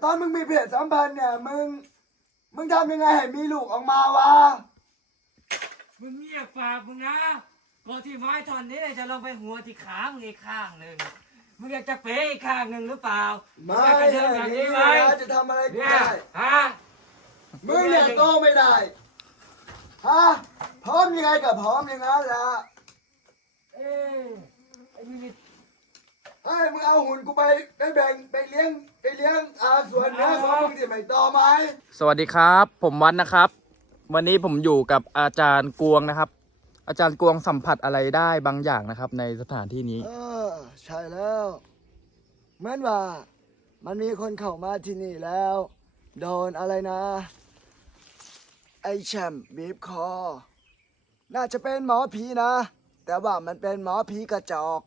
ตอนมึงมีเพศสัมพันธ์เนี่ยมึงทำยังไงให้มีลูกออกมาวะมึงเงียบปากมึงนะก่อนที่ไม้ท่อนนี้จะลงไปหัวที่ขามึงอีกข้างหนึ่งมึงอยากจะเป๋อีกข้างหนึ่งหรือเปล่าไม่อยากจะเดินอย่างนี้ไหมจะทำอะไรกูเนี่ยได้ฮะมึงเนี่ยโตไม่ได้ฮะพร้อมยังไงกับพร้อมอย่างนั้นแหละเอ้ไอ้นี่เฮ้ยมึงเอาหุ่นกูไปแบ่งไปเลี้ยงส่วนเนื้อของมึงที่ไม่ต่อไหมสวัสดีครับ ผมวัดนะครับ วันนี้ผมอยู่กับอาจารย์กวงนะครับ อาจารย์กวงสัมผัสอะไรได้บางอย่างนะครับ ในสถานที่นี้ใช่แล้วเหมือนว่ามันมีคนเข้ามาที่นี่แล้ว โดนอะไรนะ ไอแชมป์บีบคอ น่าจะเป็นหมอผีนะ แต่ว่ามันเป็นหมอผีกระจอก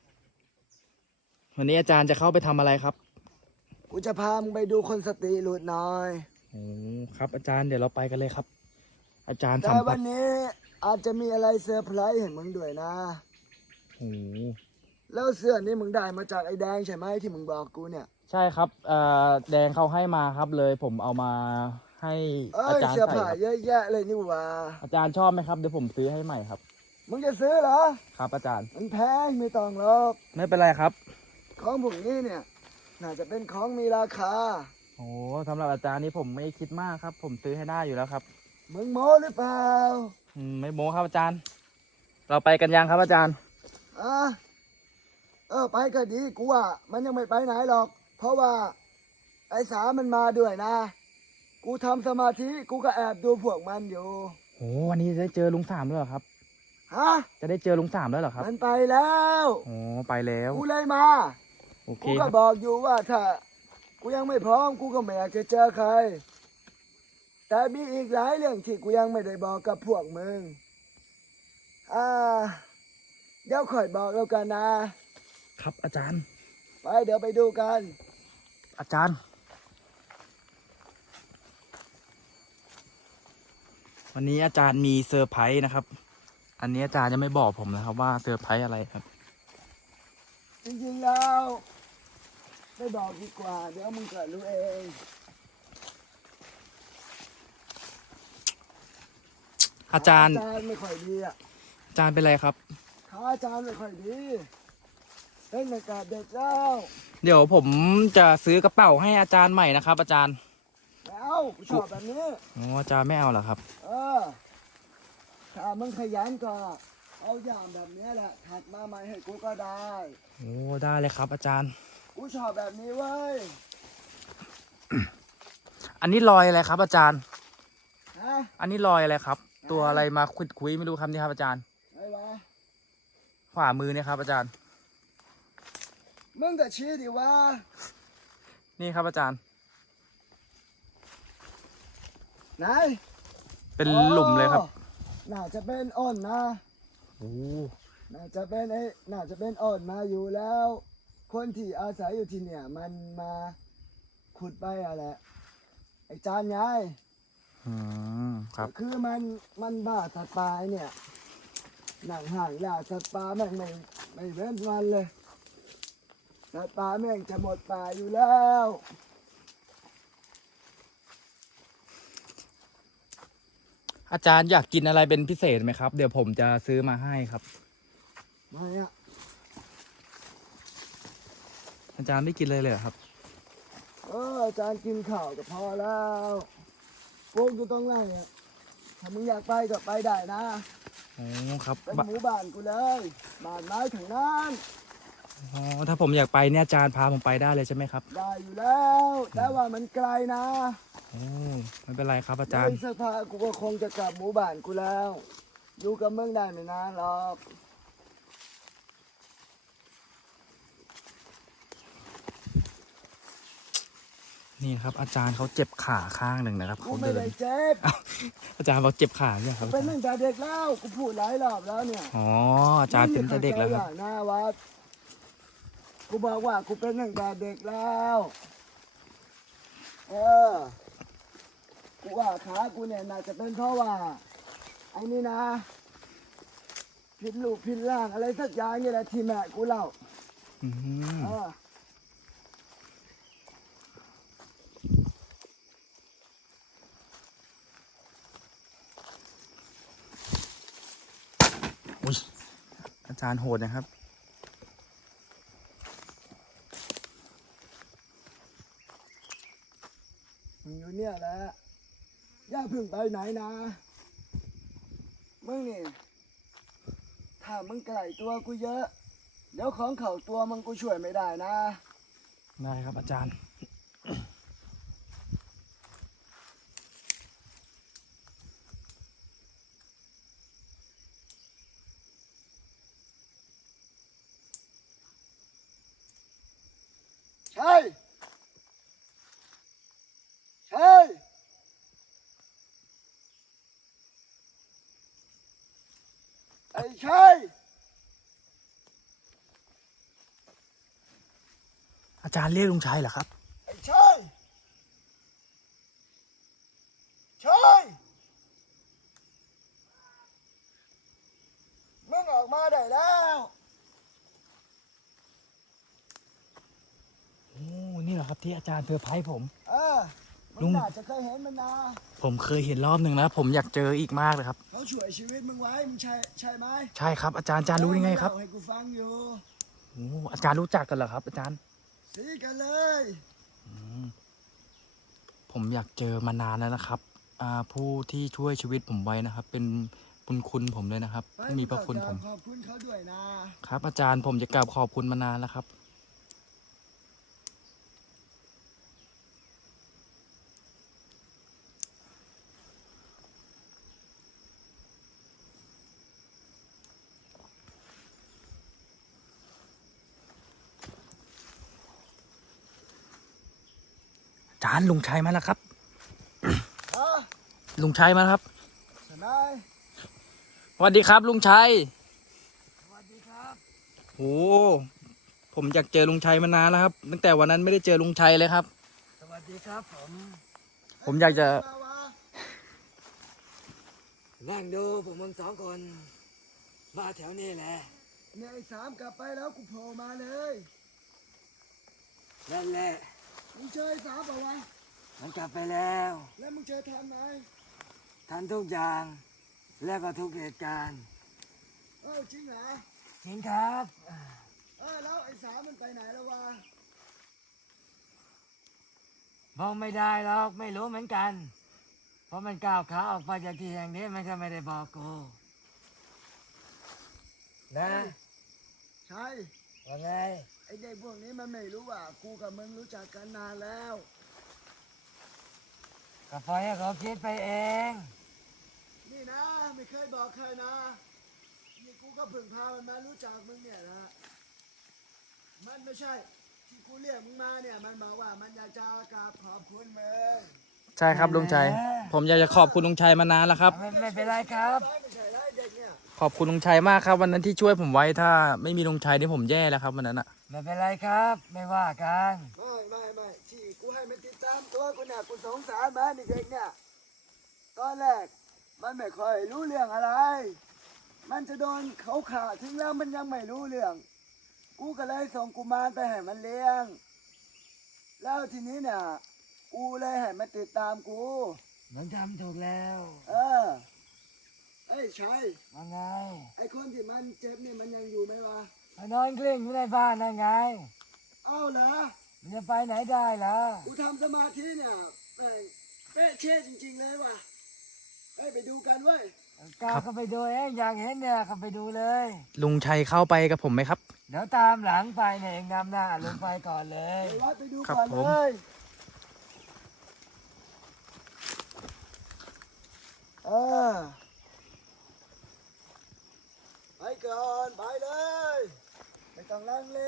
วันนี้อาจารย์จะเข้าไปทำอะไรครับกูจะพามึงไปดูคนสติหลุดหน่อยโอ้ครับอาจารย์เดี๋ยวเราไปกันเลยครับ อาจารย์สัแต่มผัวัสนนี้อาจจะมีอะไรเซอร์ไพรส์ให้มึงด้วยนะโอ้แล้วเสื้อนี้มึงได้มาจากไอ้แดงใช่ไหมที่มึงบอกกูเนี่ยใช่ครับแดงเขาให้มาครับเลย ผมเอามาให้อาจารย์เสื้อใส่ผ้าครับเยอะแยะเลยนี่หว่าอาจารย์ชอบไหมครับเดี๋ยวผมซื้อให้ใหม่ครับมึงจะซื้อเหรอครับอาจารย์มันแพงไม่ต้องหรอกไม่เป็นไรครับของพวกนี้เนี่ยน่าจะเป็นของมีราคาโอ้สำหรับอาจารย์นี่ผมไม่คิดมากครับ ผมซื้อให้ได้อยู่แล้วครับมึงโม้หรือเปล่าไม่โม้ครับอาจารย์ เราไปกันยังครับอาจารย์อ่ะไปก็ดีกูว่ามันยังไม่ไปไหนหรอก เพราะว่าไอ้สามันมาด้วยนะ กูทำสมาธิกูก็แอบดูพวกมันอยู่โอ้วันนี้จะได้เจอลุงสามแล้วเหรอครับฮะจะได้เจอลุงสามแล้วเหรอครับมันไปแล้วโอ้ไปแล้วกูเลยมาโอเคกูคก็รับบอกอยู่ว่าถ้ากูยังไม่พร้อมกูก็ไม่อยากจะเจอใคร แต่มีอีกหลายเรื่องที่กูยังไม่ได้บอกกับพวกมึง เดี๋ยวค่อยบอกแล้วกันนะครับอาจารย์ไปเดี๋ยวไปดูกันอาจารย์ วันนี้อาจารย์มีเซอร์ไพรส์นะครับ อันนี้อาจารย์ยังไม่บอกผมนะครับว่าเซอร์ไพรส์อะไรครับจริงๆแล้วไม่บอกดีกว่า เดี๋ยวมึงก็รู้เองอาจารย์ไม่ค่อยดีอ่ะอาจารย์เป็นไรครับขาอาจารย์ไม่ค่อยดีเล่นในกาบเด็กแล้วเดี๋ยวผมจะซื้อกระเป๋าให้อาจารย์ใหม่นะครับ อาจารย์แล้วกูชอบแบบนี้โอ้อาจารย์ไม่เอาเหรอครับถ้ามึงขยันก็เอาอย่างแบบนี้แหละถัดมาใหม่ให้กูก็ได้โอ้ได้เลยครับ อาจารย์กูชอบแบบนี้เว้ยอันนี้รอยอะไรครับ อาจารย์ฮะอันนี้รอยอะไรครับ ตัวอะไรมาคุยไม่รู้ครับนี่ครับอาจารย์ไอ้วะขวามือเนี่ยครับ อาจารย์มึงก็ชี้ดิว่านี่ครับอาจารย์ไหนเป็นหลุมเลยครับน่าจะเป็นอ้นนะโอ้น่าจะเป็นอ้นมาอยู่แล้ว คนที่อาศัยอยู่ที่เนี่ยมันมาขุดไปอะไรไอ้จานไงครับคือมันบ้าสัตว์ป่าไอ้เนี่ยหนังห่างล่าสัตว์ป่าแม่งไม่เว้นวันเลยสัตว์ป่าแม่งจะหมดป่าอยู่แล้วอาจารย์อยากกินอะไรเป็นพิเศษไหมครับ เดี๋ยวผมจะซื้อมาให้ครับไม่อะอาจารย์ไม่กินเลยเหรอครับอาจารย์กินข้าวก็พอแล้วพวกอยู่ตรงไหนอะถ้ามึงอยากไปก็ไปได้นะโอ้ครับเป็นหมู่บ้านกูเลยบ้านไม้ถึงนั้นอ๋อถ้าผมอยากไปเนี่ยอาจารย์พาผมไปได้เลยใช่ไหมครับได้อยู่แล้ว แต่ว่ามันไกลนะโอ้ไม่เป็นไรครับอาจารย์อีกสักพักกูก็คงจะกลับหมู่บ้านกูแล้ว อยู่กับมึงได้ไม่นานหรอกนี่ครับ อาจารย์เขาเจ็บขาข้างหนึ่งนะครับกูเขาไม่เดินได้เจ็บอาจารย์บอกเจ็บขาเนี่ยครับเป็นตั้งแต่เด็กแล้วกูพูดหลายรอบแล้วเนี่ยอ๋ออาจารย์เป็นตั้งแต่เด็กแล้วครับมึงอย่าเข้าใจอย่างหน้าวัดกูบอกว่ากูเป็นตั้งแต่เด็กแล้วกูว่าขากูเนี่ยน่าจะเป็นเพราะว่าไอ้นี่นะผิดลูกผิดร่างอะไรสักอย่างนี่แหละที่แม่กูเล่าอืมเออจารย์โหดนะครับมึงอยู่เนี่ยแหละอย่าเพึ่งไปไหนนะ มึงนี่ถ้ามึงไกลตัวกูเยอะ เดี๋ยวของเข่าตัวมึงกูช่วยไม่ได้นะได้ครับอาจารย์ใช่ ใช่ ไอ้ใช่อาจารย์เรียกลุงชัยเหรอครับไอ้ใช่ ใช่ มึงออกมาได้แล้วโอ้นี่เหรอครับที่อาจารย์เซอร์ไพรส์ผมมึงน่าจะเคยเห็นมันนะผมเคยเห็นรอบหนึ่งแล้วผมอยากเจออีกมากเลยครับเขาช่วยชีวิตมึงไว้ มึงใช่ไหมใช่ครับอาจารย์รู้ยังไงครับเล่าให้กูฟังอยู่โอ้อาจารย์รู้จักกันเหรอครับ อาจารย์สีกันเลยผมอยากเจอมานานแล้วนะครับผู้ที่ช่วยชีวิตผมไว้นะครับ เป็นบุญคุณผมเลยนะครับที่มีพระคุณผมขอบคุณเขาด้วยนะครับอาจารย์ผมจะกราบขอบคุณมานานแล้วครับ อาจารย์ลุงชัยมาแล้วครับ ลุงชัยมาแล้วครับใช่ไหมสวัสดีครับลุงชัยสวัสดีครับโอ้ผมอยากเจอลุงชัยมานานแล้วครับ ตั้งแต่วันนั้นไม่ได้เจอลุงชัยเลยครับสวัสดีครับผมผมอยากจะนั่งดูพวกมึงสองคนมาแถวนี้แหละเนี่ยไอ้สามกลับไปแล้วกูโผล่มาเลยนั่นแหละมึงเจอไอ้สามเปล่าวะมันกลับไปแล้วแล้วมึงเจอทันไหมทันทุกอย่างและก็ทุกเหตุการณ์จริงเหรอจริงครับแล้วไอ้สามมันไปไหนแล้ววะบอกไม่ได้หรอกไม่รู้เหมือนกัน เพราะมันก้าวขาออกไปจากที่แห่งนี้มันก็ไม่ได้บอกกูนะใช่ว่าไงไอ้เด็กพวกนี้มันไม่รู้ว่ากูกับมึงรู้จักกันนานแล้วก็ปล่อยให้เขาคิดไปเองนี่นะไม่เคยบอกใครนะนี่กูก็เพิ่งพามันมารู้จักมึงเนี่ยนะมันไม่ใช่ที่กูเรียกมึงมาเนี่ยมันบอกว่ามันอยากจะกราบขอบคุณมึงใช่ครับลุงชัย ผมอยากจะขอบคุณลุงชัยมานานแล้วครับไม่เป็นไรครับไม่ใช่ไรเด็กเนี่ยขอบคุณลุงชัยมากครับ วันนั้นที่ช่วยผมไว้ถ้าไม่มีลุงชัยนี่ผมแย่แล้วครับวันนั้นอะไม่เป็นไรครับไม่ว่ากันไม่ที่กูให้มันติดตามตัวกูเนี่ยกูสงสารมันเด็กเนี่ยตอนแรกมันไม่ค่อยรู้เรื่องอะไร มันจะโดนเขาขาถึงแล้วมันยังไม่รู้เรื่อง กูก็เลยส่งกุมารไปให้มันเลี้ยง แล้วทีนี้เนี่ยกูเลยให้มันติดตามกูมันทำถูกแล้วเอ้ยชัยว่าไงไอ้คนที่มันเจ็บนี่มันยังอยู่ไหมวะมันนอนกลิ้งอยู่ในบ้านนั่นไงเอ้าเหรอมันจะไปไหนได้ล่ะกูทำสมาธิเนี่ยแม่งเป๊ะเช่จริงๆเลยว่ะเฮ้ยไปดูกันเว้ยกล้าเข้าไปดูเองอยากเห็นเนี่ยเข้าไปดูเลยลุงชัยเข้าไปกับผมไหมครับเดี๋ยวตามหลังไปเนี่ยเองนำหน้าลงไปก่อนเลยไปวัดไปดูครับก่อนผมเลยไปก่อนไปเลยไม่ต้องลังเล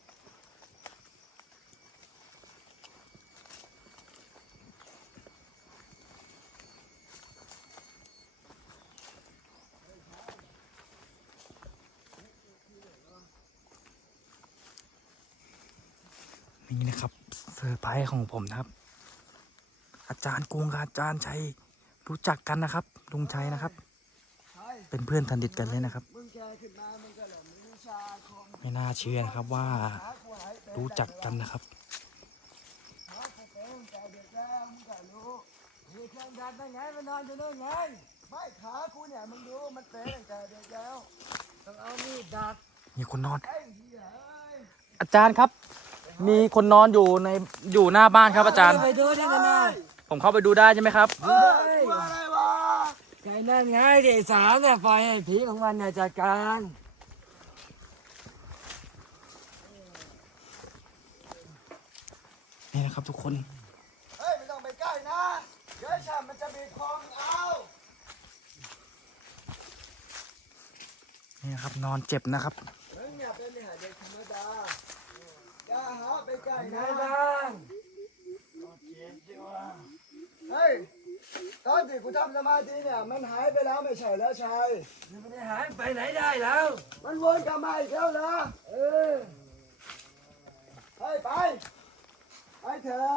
นี่นะครับเซอร์ไพรส์ของผมนะครับ อาจารย์กวงกับอาจารย์ชัยรู้จักกันนะครับ ลุงชัยนะครับใช่เป็นเพื่อนสนิทกันเลยนะครับมึงแกขึ้นมามึงก็หลงวิชาคมไม่น่าเชื่อนะครับว่ารู้จักกันนะครับหากูเป็นแต่เด็กแล้วมึงก็รู้มีเครื่องดัดได้ไงมันนอนอยู่นู่นไงไม่ขากูเนี่ยมึงดูมันเป็นตั้งแต่เด็กแล้วต้องเอามีดดักมีคนนอนไอ้เหี้ยเอ้ยอาจารย์ครับ มีคนนอนอยู่หน้าบ้านครับอาจารย์ไปดูได้กันนะผมเข้าไปดูได้ใช่ไหมครับเฮ้ยกลัวอะไรวะไก่นั่นไงเด็กสามเนี่ยปล่อยให้ผีของมันเนี่ยจัดการนี่นะครับทุกคนเฮ้ยไม่ต้องไปใกล้นะเดี๋ยวไอ้แชมป์มันจะบีบคอมึงเอานี่นะครับนอนเจ็บนะครับมึงอย่าเป็นเนี่ยเด็กธรรมดาอย่าหาไปใกล้ไงนะบ้างเฮ้ยตอนที่กูทำสมาธิเนี่ยมันหายไปแล้วไม่ใช่แล้วชายมันไม่ได้หายไปไหนได้แล้วมันวนกลับมาอีกแล้วเหรอเออเฮ้ยไปเถอะ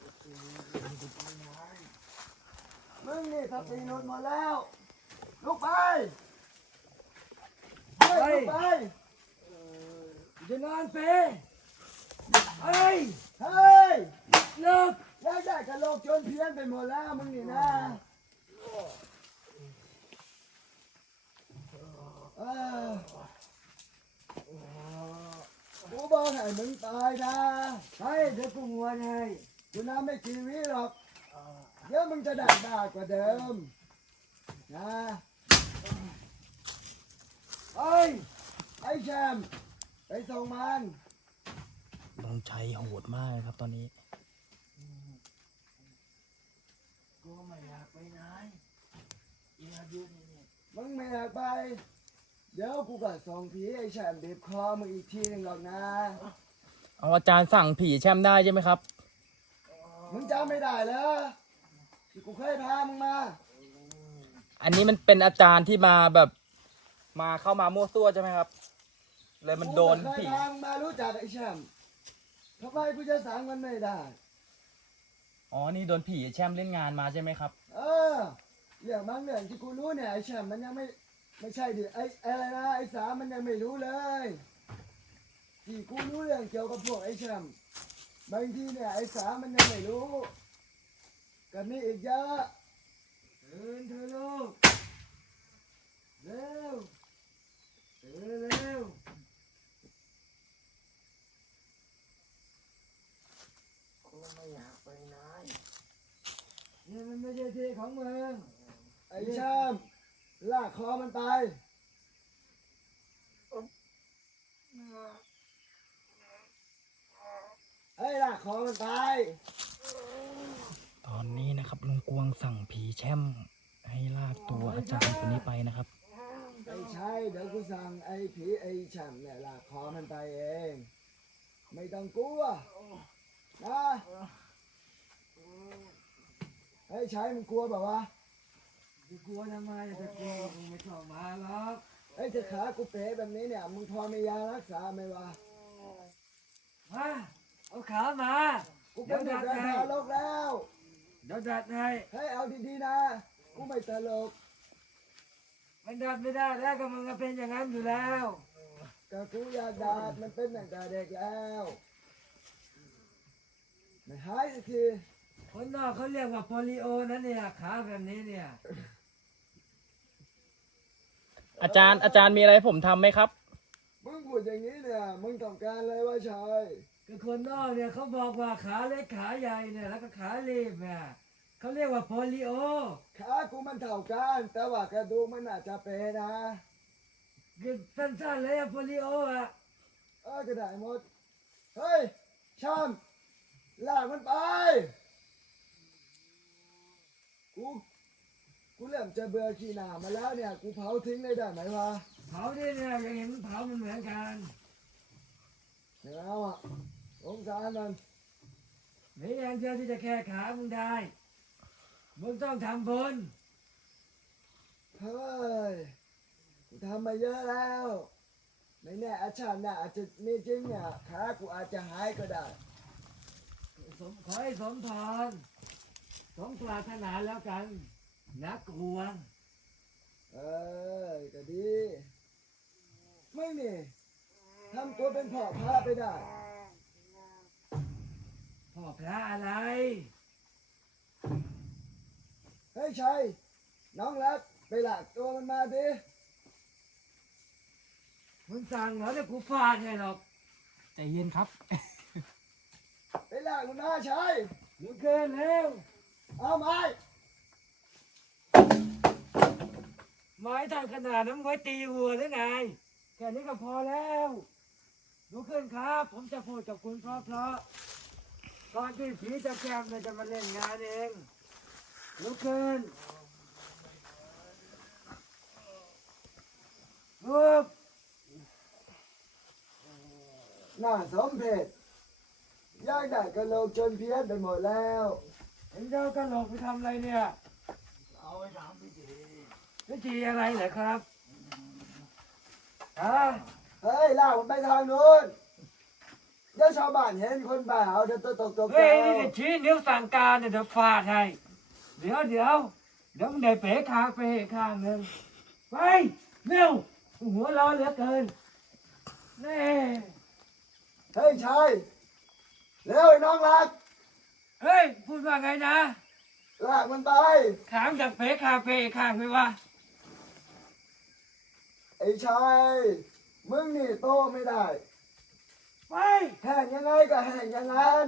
มึงนี่สติหลุดหมดแล้วลุกไปเฮ้ยลุกไปจะนอนเปเฮ้ยเฮ้ยเลิกแล้วได้กระโหลกจนเพี้ยนไปหมดแล้วมึงนี่นะเออกูบอกให้มึงตายนะเฮ้ยเดี๋ยวกูงวนให้กูน้ำไม่กี่วิหรอกเดี๋ยวมึงจะได้ด่ากว่าเดิมนะเฮ้ยไอ้แชมป์ไปส่งมันลงชัยโหดมากเลยครับตอนนี้กูไม่อยากไปไหนอยากอยู่นี่มึงไม่อยากไป เดี๋ยวกูก็ส่งผีไอ้แชมป์บีบคอมึงอีกทีหนึงหรอกนะเอาอาจารย์สั่งผีแช่มได้ใช่ไหมครับมึงจำไม่ได้เหรอที่กูเคยพามึงมาอันนี้มันเป็นอาจารย์ที่มาแบบมาเข้ามามั่วซั่วใช่ไหมครับ เลยมันโดนกูเคยผีพามึงมารู้จักไอ้แชมป์ทำไมกูจะสั่งมันไม่ได้อ๋อ นี่โดนผีแช่มเล่นงานมาใช่ไหมครับเออเรื่องบางเรื่องที่กูรู้เนี่ยไอ้แชมป์มันยังไม่ใช่ดิไอ้อะไรนะไอ้สามมันยังไม่รู้เลยที่กูรู้เรื่องเกี่ยวกับพวกไอ้แชมป์บางทีเนี่ยไอ้สามมันยังไม่รู้ก็มีอีกเยอะตื่นเถอะลูกเร็วตื่นเร็วกูไม่อยากไปไหนนี่มันไม่ใช่ที่ของมึงไอ้แชมป์ลากคอมันไปเฮ้ยลากคอมันไปตอนนี้นะครับลุงกวงสั่งผีแช่มให้ลากตัวอาจารย์คนนี้ไปนะครับไม่ใช่เดี๋ยวกูสั่งไอ้ผีไอ้แชมป์เนี่ยลากคอมันไปเอง ไม่ต้องกลัวนะไอ้ชายมึงกลัวแบบวะจะกลัวทำไมจะกลัวมึงไม่เข้ามาหรอกไอ้จะขากูเป๋แบบนี้เนี่ยมึงพอมียารักษาไหมวะมาเอาขามากูเป็นเด็กทารกแล้วเดี๋ยวดัดให้ให้เอาดีๆนะกูไม่ตลกมันดัดไม่ได้แล้วก็มึงก็เป็นอย่างนั้นอยู่แล้วก็กูอยากดาดมันเป็นตั้งแต่เด็กแล้วไม่หายสักทีคนนอกเขาเรียกว่าโปลิโอนั่นเนี่ยขาแบบนี้เนี่ยอาจารย์มีอะไรให้ผมทำไหมครับมึงพูดอย่างนี้เนี่ยมึงต้องการอะไรวะชายก็คนนอกเนี่ยเขาบอกว่าขาเล็กขาใหญ่เนี่ยแล้วก็ขาลีบเนี่ยเขาเรียกว่าโปลิโอขากูมันเท่ากันแต่ว่ากระดูกมันอาจจะเป๋นะคือสั้นๆเลยอะโปลิโออะก็ได้หมดเฮ้ยชามลากมันไปกูเริ่มจะเบื่อขี้หน้ามาแล้วเนี่ยกูเผาทิ้งเลยได้ไหมวะเผาดิเนี่ยยังเห็นเผามันเหมือนกันไม่เอาอ่ะสงสารมันมีอย่างเดียวที่จะแก้ขามึงได้มึงต้องทำบุญเฮ้ยกูทำมาเยอะแล้วไม่แน่อาชาติหน้าอาจจะมีจริงเนี่ยขากูอาจจะหายก็ได้ขอให้สมพรสมปรารถนาแล้วกันนักกวงก็ดีไม่นี่ทำตัวเป็นพ่อพระไปได้พ่อพระอะไรเฮ้ยชัยน้องรักไปหลากตัวมันมาดิมึงสั่งเหรอเนี่ยกูฟาดให้หรอกใจเย็นครับไปลากมันหน้าชายมึงเกินแล้วเอาไม้ไม้ทำขนาดนั้นไว้ตีวัวหรือไงแค่นี้ก็พอแล้วลุกขึ้นครับ ผมจะพูดกับคุณเพราะก่อนที่ผีจะแกมเนี่ยจะมาเล่นงานเองลุกขึ้นลุกหน้าสมเพชอยากได้กระโหลกจนเพี้ยนไปหมดแล้วเห็นเจ้ากระโหลกไปทำอะไรเนี่ยเอาไว้ทำพิธีวิธีอะไรเหรอครับฮะเฮ้ยลากมันไปทางนู้นเดี๋ยวชาวบ้านเห็นคนบ้าเอาจะตกเฮ้ยนี่จะชี้นิ้วสั่งการเนี่ยเดี๋ยวฟาดให้เดี๋ยวมึงได้เป๋คางไปอีกข้างหนึ่งไปเร็วหัวร้อนเหลือเกินแน่เฮ้ยชายเร็วไอ้น้องรักเฮ้ยพูดว่าไงนะลากมันไปถามจากเป๋คางไปอีกข้างไหมวะไอ้ชายมึงนี่โตไม่ได้ไปแห่งยังไงก็แห่งอย่างนั้น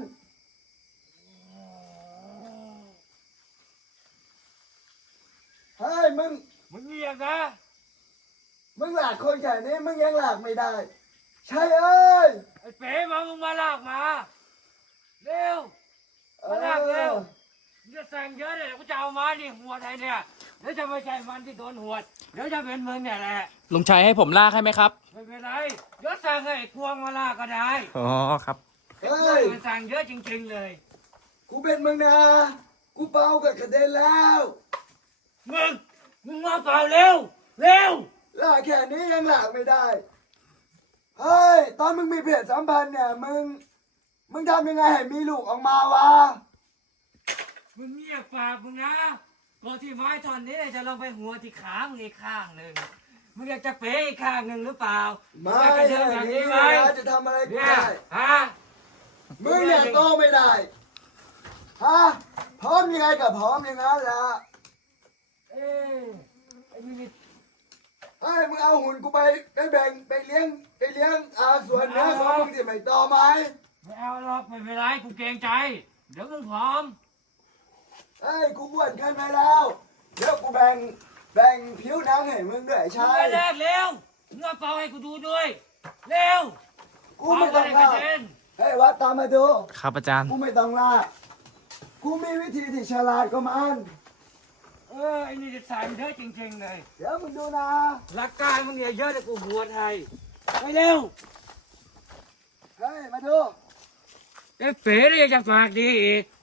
เฮ้ยมึงมึงเงียบนะมึงหลากคนแค่นี้มึงยังหลากไม่ได้ ใช่เอ้ยไอ้เป๋มามึงมาลากมาเร็ว มาลากเร็ว มึงจะสั่งเยอะเลยเดี๋ยวกูจะเอามาดิหัวไทยเนี่ยเดี๋ยวจะไม่ใช่มันที่โดนหัวดเดี๋ยวจะเป็นมึงเนี่ยแหละลุงชัยให้ผมลากให้ไหมครับไม่เป็นไรเดี๋ยวสั่งให้ไอ้ควงมาลากก็ได้อ๋อครับไอ้ควงมันสั่งเยอะจริงๆเลยกูเป็นมึงนะ กูเป่ากับกระเด็นแล้วมึงมาเปล่าเร็วลากแค่นี้ยังหลากไม่ได้ เฮ้ย ตอนมึงมีเพศสัมพันธ์เนี่ย มึงทำยังไงให้มีลูกออกมาวะมึงเงียบปากมึงนะก่อนที่ไม้ท่อนนี้จะลงไปหัวที่ขามึงอีกข้างหนึ่งมึงอยากจะเป๋อีกข้างหนึ่งหรือเปล่าไม่งอยากจะแค่เดินแบบนี้นี้ไหมนะจะทำอะไรกูเนี่ยได้ฮะมึงเนี่ยโตไม่ได้ ฮะ พร้อมยังไงกับพร้อมอย่างนั้นแหละเอ้ยไอ้นี่เฮ้ย มึงเอาหุ่นกูไปแบ่งไปเลี้ยงส่วนเนื้อของมึงที่ไม่ต่อไหมไม่เอาหรอกไม่เป็นไรกูเกรงใจ เดี๋ยวมึงพร้อมเฮ้ย กูบ้วนเกินไปแล้ว เดี๋ยวกูแบ่งผิวหนังให้มึงด้วยมึงใช่ไปแรกเร็วมึงเอาเป่าให้กูดูด้วยเร็วกูไม่ต้องเป่าลาให้กระเด็นเฮ้ย วัดตามมาดูครับอาจารย์กูไม่ต้องลากูมีวิธีที่ฉลาดกว่ามันไอ้นี่จะสายมันเยอะจริงๆเลยเดี๋ยวมึงดูนะหลักการมึงเนี่ยเยอะเลยกูบวชให้ไปเร็วเฮ้ย มาดูไอ้เป๋เนี่ยจะฝากดีอีก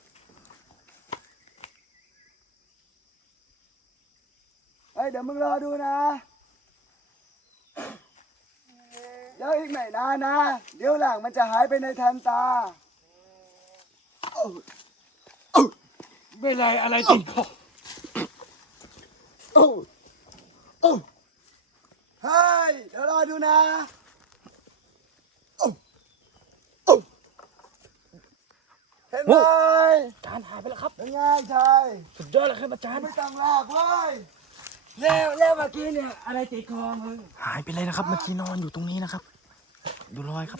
เฮ้ย เดี๋ยวมึงรอดูนะ เดี๋ยวอีกไม่นานนะ เดี๋ยวหลังมันจะหายไปในทันตาไม่ไรอะไรติดคอโอ้โอ้เฮ้ย เดี๋ยวรอดูนะโอ้โอ้เห็นไหมอาจารย์หายไปแล้วครับเป็นไงชายสุดยอดเลยครับอาจารย์ไม่ต้องลากเว้ยเร็วเมื่อกี้เนี่ยอะไรติดคอมึงหายไปเลยนะครับ เมื่อกี้นอนอยู่ตรงนี้นะครับ ดูรอยครับ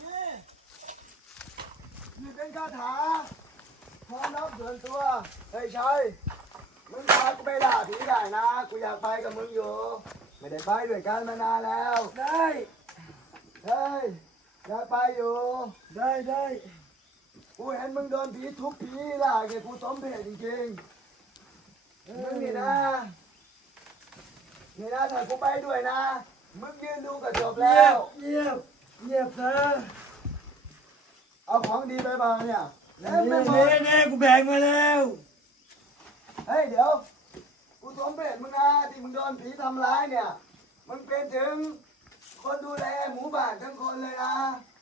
นี่เป็นคาถาพร้อมรับส่วนตัว เฮ้ยชายมึงพากูไปด่าผีได้นะ กูอยากไปกับมึงอยู่ ไม่ได้ไปด้วยกันมานานแล้วได้เฮ้ย อยากไปอยู่ได้กูเห็นมึงโดนผีทุบผีล่ะแกกูสมเพชจริงๆมึงนี่นะถ้ากูไปด้วยนะ มึงยืนดูก็จบแล้วเงียบซะเอาของดีไปบ้างเนี่ยเอ้ยไม่นี่บอกนี่กูแบ่งมาแล้วเฮ้ยเดี๋ยว กูสมเพชมึงนะที่มึงโดนผีทำร้ายเนี่ย มึงเป็นถึงคนดูแลหมู่บ้านทั้งคนเลยนะ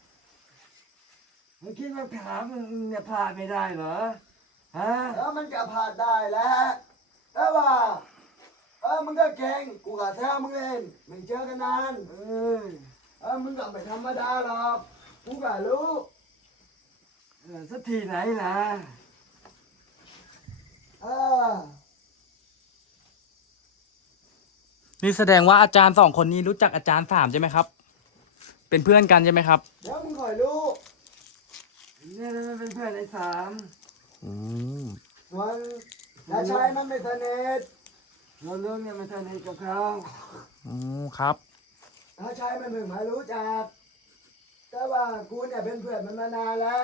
มึงคิดว่าขามึงเนี่ยพลาดไม่ได้เหรอฮะแล้วมันก็ผ่านได้แหล้วแต่ว่ามึงก็เก่ง กูก็แซวมึงเล่นไม่เจอกันนาน มึงก็ไม่ธรรมดาหรอก กูก็รู้สักทีไหนล่ะเออนี่แสดงว่าอาจารย์สองคนนี้รู้จักอาจารย์สามใช่ไหมครับเป็นเพื่อนกันใช่ไหมครับเดี๋ยวมึงคอยรู้เนี่ยมันเป็นเพื่อนไอ้สามอืมส่วนน้าชายมันไม่สนิทเราเรื่องเนี่ยมันสนิทกับเขาอืมครับน้าชายมันเพิ่งมารู้จัก แต่ว่ากูเนี่ยเป็นเพื่อนมันมานานแล้ว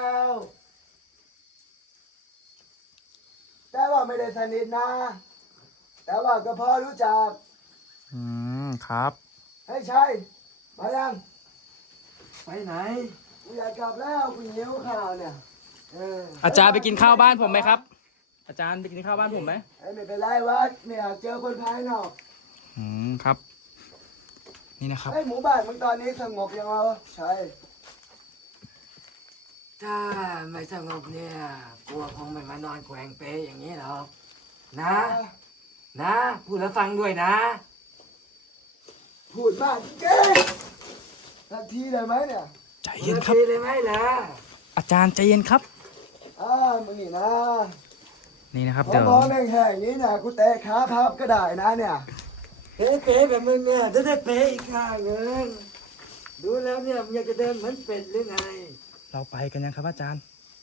แต่ว่าไม่ได้สนิทนะ แต่ว่าก็พอรู้จักอืมครับเฮ้ยชัยมายังไปไหนกูอยากกลับแล้วกูหิวข้าวเนี่ยอาจารย์ไปกินข้าวบ้านผมไหมครับ อาจารย์ไปกินข้าวบ้านผมไหมเอ้ยไม่เป็นไรวะไม่อยากเจอคนภายนอกอืมครับ นี่นะครับเฮ้ยหมู่บ้านมึงตอนนี้สงบยังวะชัยถ้าไม่สงบเนี่ยกลัวคงไม่มานอนแกว่งเปยอย่างนี้หรอกนะ นะพูดแล้วฟังด้วยนะพูดมากเจ๊สักทีได้ไหมเนี่ยใจเย็นครับทีเลยไหมล่ะอาจารย์ใจเย็นครับมึงนี่นะนี่นะครับพอเดี๋ยวมองแห้งๆอย่างนี้เนี่ยกูเตะขาพับก็ได้นะเนี่ยเป๊ะแบบมึงเนี่ยจะได้เป๊ะอีกข้างหนึ่งดูแล้วเนี่ยมึงอยากจะเดินเหมือนเป็ดหรือไงเราไปกันยังครับอาจารย์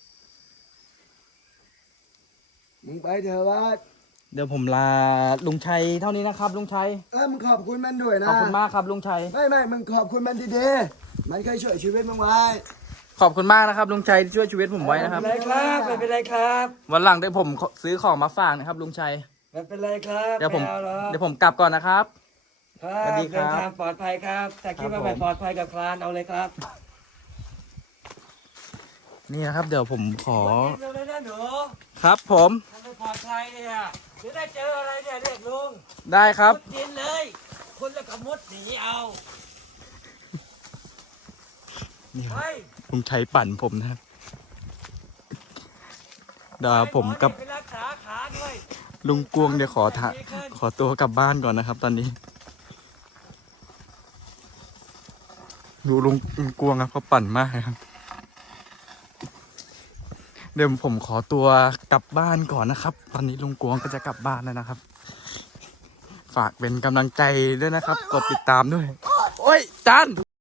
มึงไปเถอะวะเดี๋ยวผมลาลุงชัยเท่านี้นะครับ ลุงชัยมึงขอบคุณมันด้วยนะขอบคุณมากครับลุงชัยไม่มึงขอบคุณมันดีๆมันเคยช่วยชีวิตมึงไว้ขอบคุณมากนะครับลุงชัยที่ช่วยชีวิตผมไว้นะครับไม่เป็นไรครับไม่เป็นไรครับวันหลังได้ผมซื้อของมาฝากนะครับลุงชัยไม่เป็นไรครับเดี๋ยวผมไอาหรอกเดี๋ยวผมกลับก่อนนะครับครับสวัสดีครับเดินทางปลอดภัยครับแต่คิดว่าครับผมไม่ปลอดภัยกับคลานเอาเลยครับนี่นะครับ เดี๋ยวผมขอเร็วเลยนะหนูครับผมถ้าไม่ปลอดภัยเนี่ยเดี๋ยวได้เจออะไรเนี่ยเรียกลุงได้ครับมุดดินเลยคุณแล้วก็มุดหนีเอานี่ครับเฮ้ยลุงชัยปั่นผมนะครับเดี๋ยวผมกับไปรักษาขาด้วยลุงกวงเดี๋ยวขอตัวกลับบ้านก่อนนะครับ ตอนนี้ ดูลุงกวงครับเขาปั่นมากครับ เดี๋ยวผมขอตัวกลับบ้านก่อนนะครับ ตอนนี้ลุงกวงก็จะกลับบ้านแล้วนะครับ ฝากเป็นกำลังใจด้วยนะครับ กดติดตามด้วย โอ้ยจาน